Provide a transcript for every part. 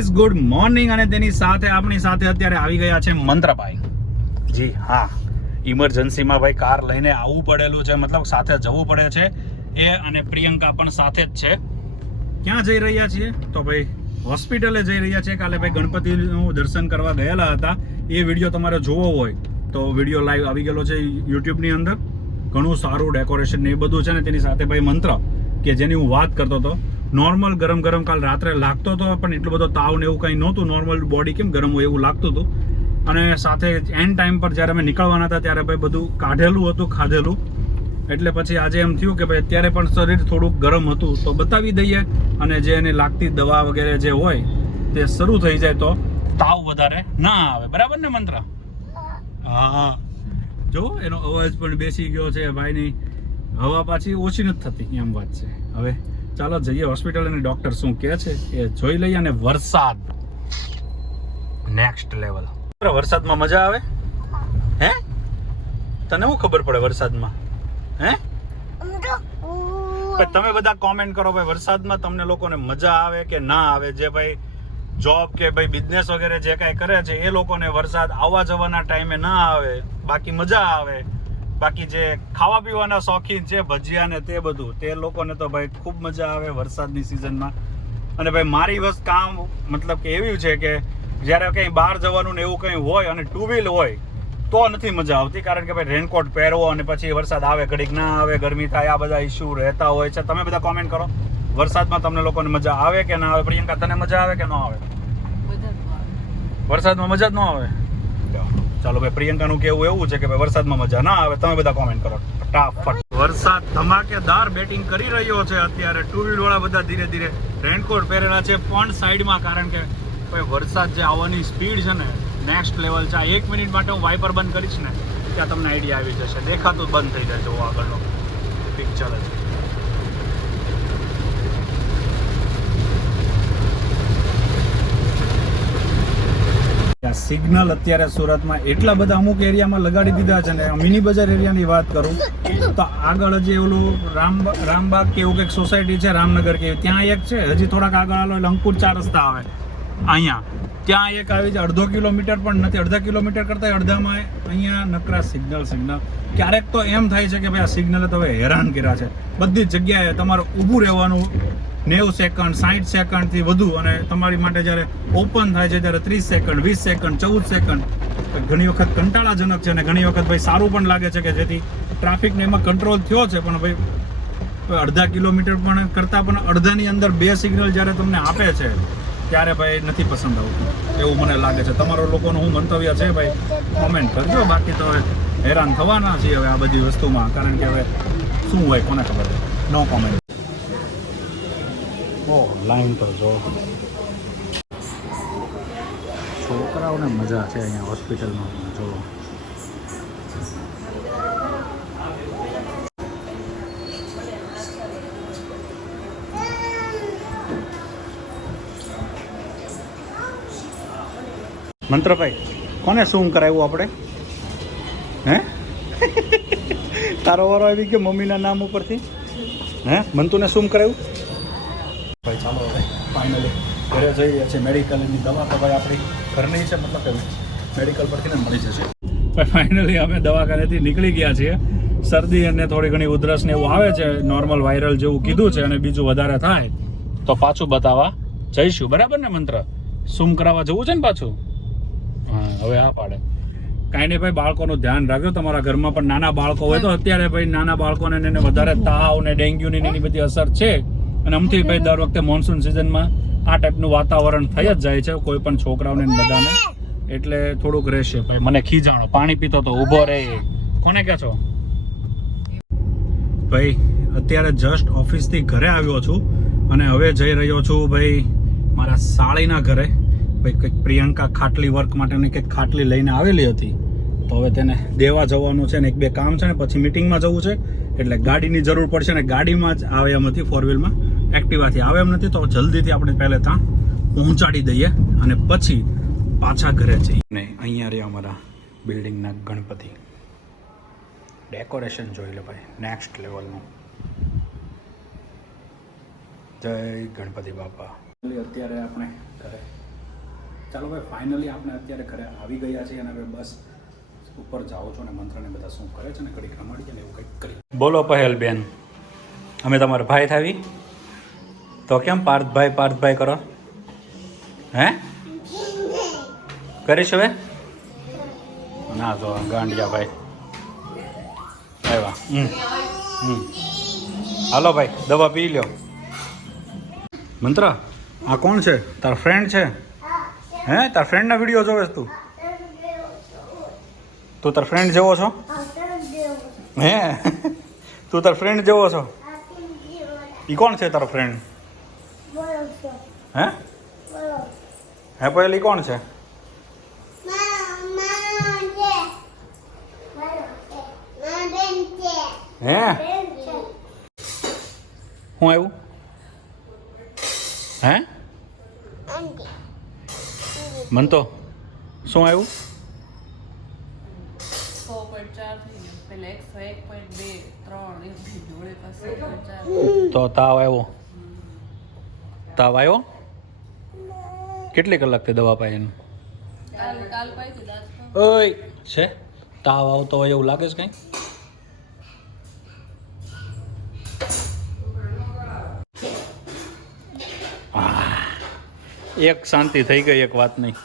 Guys, good morning. અને તેની સાથે આપણી સાથે અત્યારે આવી ગયા છે મંત્રભાઈ. જી હા, ઇમરજન્સીમાં ભાઈ કાર લઈને આવવું પડેલું છે, મતલબ સાથે જવું પડે છે. એ અને પ્રિયંકા પણ સાથે જ છે. ક્યાં જઈ રહ્યા છીએ? તો ભાઈ હોસ્પિટલે જઈ રહ્યા છે. કાલે ભાઈ ગણપતિનું દર્શન કરવા ગયેલા હતા. એ વિડીયો તમારે જોવો હોય તો વિડીયો લાઈવ આવી ગયેલો છે યુટ્યુબની અંદર. ઘણું સારું ડેકોરેશન ને એ બધું છે. ને તેની સાથે ભાઈ મંત્ર કે જેની હું વાત કરતો હતો, નોર્મલ ગરમ કાલ રાત્રે લાગતો હતો, પણ એટલો બધો તાવ ને એવું કંઈ નહોતું. નોર્મલ બોડી કેમ ગરમ હોય એવું લાગતું હતું. અને સાથે એન્ડ ટાઈમ પર જ્યારે અમે નીકળવાના હતા ત્યારે ભાઈ બધું કાઢેલું હતું, ખાધેલું. એટલે પછી આજે એમ થયું કે ભાઈ અત્યારે પણ શરીર થોડુંક ગરમ હતું તો બતાવી દઈએ, અને જે એને લાગતી દવા વગેરે જે હોય તે શરૂ થઈ જાય તો તાવ વધારે ના આવે. બરાબર ને મંત્ર? હા, જો એનો અવાજ પણ બેસી ગયો છે ભાઈની. હવા પાછી ઓછી નથી થતી, એમ વાત છે. હવે ચાલો જઈએ હોસ્પિટલ અને ડોક્ટર શું કહે છે એ જોઈ લઈએ. અને વરસાદ નેક્સ્ટ લેવલ. વરસાદમાં મજા આવે? હે, તને શું ખબર પડે વરસાદમાં? હે, તમે બધા કોમેન્ટ કરો ભાઈ, વરસાદમાં તમને લોકોને મજા આવે કે ના આવે? જે ભાઈ જોબ કે ભાઈ બિઝનેસ વગેરે જે કાંઈ કરે છે એ લોકોને વરસાદ આવવા જવાના ટાઈમે ના આવે, બાકી મજા આવે. બાકી જે ખાવા પીવાના શોખીન છે, ભજીયા ને તે બધું, તે લોકોને તો ભાઈ ખૂબ મજા આવે વરસાદની સિઝનમાં. અને ભાઈ મારી વસ્તુ કામ મતલબ કે એવું છે કે જ્યારે કંઈ બહાર જવાનું ને એવું કંઈ હોય અને ટુ વ્હીલ હોય તો નથી મજા આવતી. કારણ કે ભાઈ રેનકોટ પહેરવો અને પછી વરસાદ આવે, ઘડીક ના આવે, ગરમી થાય, આ બધા ઇસ્યુ રહેતા હોય છે. તમે બધા કોમેન્ટ કરો, વરસાદમાં તમને લોકોને મજા આવે કે ના આવે? પ્રિયંકા, તને મજા આવે કે ન આવે? વરસાદમાં મજા જ ન આવે. ચાલો ભાઈ, પ્રિયંકાનું કેવું એવું છે કે ભાઈ વરસાદમાં મજા ના આવે. તમે બધા કોમેન્ટ કરો ફટાફટ. વરસાદ ધમાકેદાર બેટિંગ કરી રહ્યો છે અત્યારે. ટુ વ્હીલર વાળા બધા ધીરે ધીરે રેનકોટ પહેરેલા છે પણ સાઈડમાં, કારણ કે ભાઈ વરસાદ જે આવવાની સ્પીડ છે ને નેક્સ્ટ લેવલ છે. 1 મિનિટ માટે હું વાઇપર બંધ કરીશ ને ત્યાં તમને આઈડિયા આવી જશે. દેખાતું બંધ થઈ જાય. જો આગળનો પિક્ચર જ. સિગ્નલ અત્યારે સુરતમાં એટલા બધા અમુક એરિયામાં લગાડી દીધા છે ને. મિની બજાર એરિયાની વાત કરું તો આગળ જે ઓલું રામબાગ કે એવું કંઈક સોસાયટી છે, રામનગર કે ત્યાં એક છે. હજી થોડાક આગળ આલો એટલે અંકુર 4 રસ્તા આવે અહીંયા, ત્યાં એક આવી છે. 1/2 કિલોમીટર પણ નથી, 1/2 કિલોમીટર કરતાં અડધામાં અહીંયા નકરા સિગ્નલ. ક્યારેક તો એમ થાય છે કે ભાઈ આ સિગ્નલે તો હવે હેરાન કર્યા છે. બધી જ જગ્યાએ તમારે ઊભું રહેવાનું 90 સેકન્ડ 60 સેકન્ડથી વધુ, અને તમારી માટે જ્યારે ઓપન થાય છે ત્યારે 30 સેકન્ડ 20 સેકન્ડ 14 સેકન્ડ. ઘણી વખત કંટાળાજનક છે અને ઘણી વખત ભાઈ સારું પણ લાગે છે કે જેથી ટ્રાફિકને એમાં કંટ્રોલ થયો છે. પણ ભાઈ 1/2 કિલોમીટર પણ કરતાં પણ અડધાની અંદર 2 સિગ્નલ જ્યારે તમને આપે છે ત્યારે ભાઈ નથી પસંદ આવતું એવું મને લાગે છે. તમારો લોકોનું શું મંતવ્ય છે ભાઈ કોમેન્ટ કરજો. બાકી તો હવે હેરાન થવાના છીએ હવે આ બધી વસ્તુમાં, કારણ કે હવે શું હોય કોને ખબર. નો કોમેન્ટ. લાઈન તો જો, છોકરાઓને મજા છે અહીંયા હોસ્પિટલમાં. જો મંત્રભાઈ, કોને શું કરાવ્યું આપણે? હે, તારો વારો આવી ગયો મમ્મીના નામ ઉપરથી. હે, મંતુને શું કરાવ્યું? ભાઈ ચાલો હવે ફાઇનલી ઘરે જઈ રહ્યા છીએ. મેડિકલની દવા તો ભાઈ આપણી ઘરની છે, મતલબ કે મેડિકલ પરથી ને મળી જશે. ફાઇનલી અમે દવાખાનેથી નીકળી ગયા છીએ. શરદી અને થોડી ઘણી ઉધરસ ને એવું આવે છે, નોર્મલ વાયરલ જેવું કીધું છે. અને બીજું વધારે થાય તો પાછું બતાવવા જઈશું. બરાબર ને મંત્ર? શું કરાવવા જવું છે ને પાછું? હા, હવે આ પાડે. કાંઈ નહીં ભાઈ, બાળકોનું ધ્યાન રાખજો. તમારા ઘરમાં પણ નાના બાળકો હોય તો અત્યારે ભાઈ નાના બાળકોને એને વધારે તાવ ને ડેન્ગ્યુની એની બધી અસર છે. અને આમથી ભાઈ દર વખતે મોન્સૂન સિઝનમાં આ ટાઈપનું વાતાવરણ થઈ જ જાય છે કોઈ પણ છોકરાઓને બધાને. એટલે થોડુંક રહેશે ભાઈ. મને ખીજાણો, પાણી પીતો તો ઊભો રહે. કોને કહો છો ભાઈ? અત્યારે જસ્ટ ઓફિસથી ઘરે આવ્યો છું અને હવે જઈ રહ્યો છું ભાઈ મારા સાળીના ઘરે. ભાઈ કંઈક પ્રિયંકા ખાટલી વર્ક માટેની કંઈક ખાટલી લઈને આવેલી હતી, તો હવે તેને દેવા જવાનું છે ને 1-2 કામ છે ને પછી મિટિંગમાં જવું છે. એટલે ગાડીની જરૂર પડશે ને ગાડીમાં જ આવે એમ નથી, 4 વ્હીલમાં. એક્ટિવાથી આવે એમ નથી, તો જલ્દીથી આપણે પહેલે ત્યાં પહોંચાડી દઈએ અને પછી પાછા ઘરે જઈએ. ને અહીંયા રહ્યા અમારા બિલ્ડિંગના ગણપતિ. ડેકોરેશન જોઈ લે ભાઈ, નેક્સ્ટ લેવલનું. જય ગણપતિ બાપા. અત્યારે આપણે ઘરે ચાલો ભાઈ ફાઇનલી આપણે અત્યારે ઘરે આવી ગયા છીએ અને હવે બસ ઉપર જાઓ છો ને મંત્રને બધા શું કરે છે ને ઘડીક રમાડીએ ને એવું કંઈક કરી. બોલો પહેલ બેન, અમે તમારા ભાઈ થાવી તો કેમ પાર્થભાઈ કરો? હે કરીશ હવે? ના તો ગાંડિયા ભાઈ આવ્યા. હાલો ભાઈ દવા પી લ્યો. મંત્ર આ કોણ છે? તાર ફ્રેન્ડ છે? હે તાર ફ્રેન્ડના વિડીયો જોવે તું? તું તાર ફ્રેન્ડ જેવો છો? હે તું તાર ફ્રેન્ડ જેવો છો? ઈ કોણ છે તારો ફ્રેન્ડ? હે હે પહેલ ઈ કોણ છે? હે હું આવ્યું? હે મન તો શું આવ્યું? 101.2 તો તાવ આવ્યો? તાવ આવ્યો? કેટલી કલાકથી દવા પાઈ એનું? ઓય છે તાવ આવતો હોય એવું લાગે છે કઈ? એક શાંતિ થઈ ગઈ, એક વાત નહીં.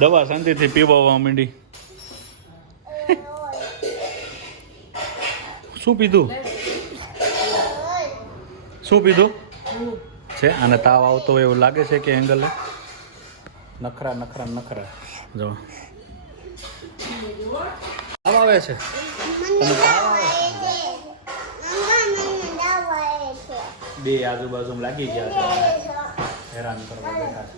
દવા શાંતિથી પીવા માંડી. શું પીધું? શું પીધું છે? અને તાવ આવતો હોય એવું લાગે છે કે એંગલે? નખરા જો તાવ આવે છે. બે આજુબાજુ લાગી ગયા છે, હેરાન કરવા બેઠા છે.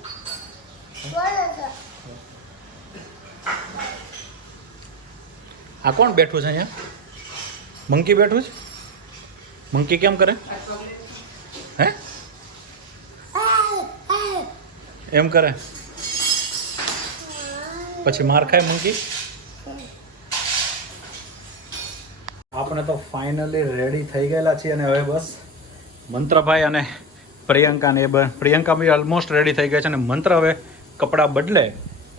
આ કોણ બેઠું છે અહીંયા? મંકી બેઠું છે? મંકી કેમ કરે? હે એમ કરે પછી માર ખાય મંકી? આપણે તો ફાઇનલી રેડી થઈ ગયેલા છીએ અને હવે બસ મંત્રભાઈ અને પ્રિયંકાને પ્રિયંકા બી ઓલમોસ્ટ રેડી થઈ ગયા છે અને મંત્ર હવે કપડાં બદલે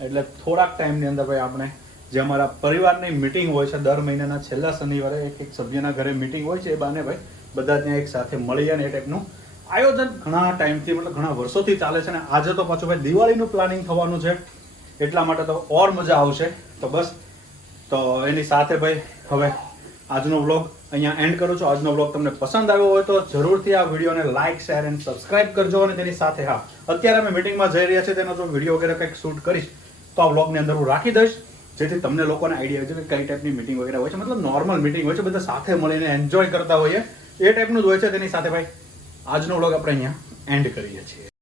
એટલે થોડાક ટાઈમની અંદર ભાઈ આપણે જે અમારા પરિવારની મિટિંગ હોય છે દર મહિનાના છેલ્લા શનિવારે એક સભ્યના ઘરે મિટિંગ હોય છે, એ બાને ભાઈ બધા ત્યાં એક સાથે મળી જાય ને એ ટાઈપનું આયોજન ઘણા ટાઈમથી મતલબ ઘણા વર્ષોથી ચાલે છે. અને આજે તો પાછું ભાઈ દિવાળીનું પ્લાનિંગ થવાનું છે એટલા માટે તો ઓર મજા આવશે. તો બસ તો એની સાથે ભાઈ હવે આજનો વ્લોગ અહીંયા એન્ડ કરું છું. આજનો વ્લોગ તમને પસંદ આવ્યો હોય તો જરૂરથી આ વિડીયોને લાઇક શેર એન્ડ સબસ્ક્રાઇબ કરજો. અને તેની સાથે હા અત્યારે અમે મિટિંગમાં જઈ રહ્યા છીએ તેનો જો વિડીયો વગેરે કંઈક શૂટ કરીશ તો આ વ્લોગની અંદર હું રાખી દઈશ, જેથી તમને લોકોને આઈડિયા હોય છે કે કઈ ટાઈપની મિટિંગ વગેરે હોય છે. મતલબ નોર્મલ મિટિંગ હોય છે, બધા સાથે મળીને એન્જોય કરતા હોઈએ એ ટાઈપનું જ હોય છે. તેની સાથે ભાઈ આજનો વ્લોગ આપણે અહીંયા એન્ડ કરીએ છીએ.